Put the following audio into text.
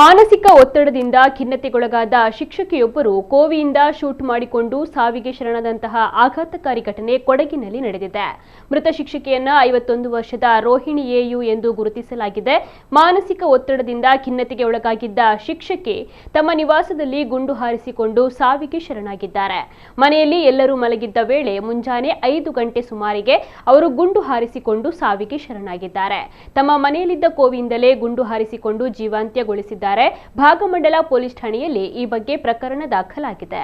ಮಾನಸಿಕ ಒತ್ತಡದಿಂದ ಖಿನ್ನತೆಗೊಳಗಾದ ಶಿಕ್ಷಕಿಯೊಬ್ಬರು ಕೋವಿಯಿಂದ ಶೂಟ್ ಮಾಡಿಕೊಂಡು ಸಾವಿಗೆ ಶರಣಾದಂತಹ ಆಘಾತಕಾರಿ ಘಟನೆ ಕೊಡಗಿನಲ್ಲಿ ನಡೆದಿದೆ. ಮೃತ ಶಿಕ್ಷಕಿಯನ್ನ 51 ವರ್ಷದ ರೋಹಿಣಿ ಎಯು ಎಂದು ಗುರುತಿಸಲಾಗಿದೆ. ಮಾನಸಿಕ ಒತ್ತಡದಿಂದ ಖಿನ್ನತೆಗೆ ಒಳಗಾಗಿದ್ದ ಶಿಕ್ಷಕಿ ತಮ್ಮ ನಿವಾಸದಲ್ಲಿ ಗುಂಡು ಹಾರಿಸಿಕೊಂಡು ಸಾವಿಗೆ ಶರಣಾಗಿದ್ದಾರೆ. ಮನೆಯಲ್ಲಿ ಎಲ್ಲರೂ ಮಲಗಿದ್ದ ವೇಳೆ ಮುಂಜಾನೆ 5 ಗಂಟೆ ಸುಮಾರಿಗೆ ಅವರು ಗುಂಡು ಹಾರಿಸಿಕೊಂಡು ಸಾವಿಗೆ ಶರಣಾಗಿದ್ದಾರೆ. ತಮ್ಮ ಮನೆಯಲ್ಲಿದ್ದ ಕೋವಿಯಿಂದಲೇ ಗುಂಡು ಹಾರಿಸಿಕೊಂಡು ಜೀವಾಂತ್ಯಗೊಳಿಸಿದ್ದಾರೆ. ಭಾಗಮಂಡಲ ಪೊಲೀಸ್ ಠಾಣೆಯಲ್ಲಿ ಈ ಬಗ್ಗೆ ಪ್ರಕರಣ ದಾಖಲಾಗಿದೆ.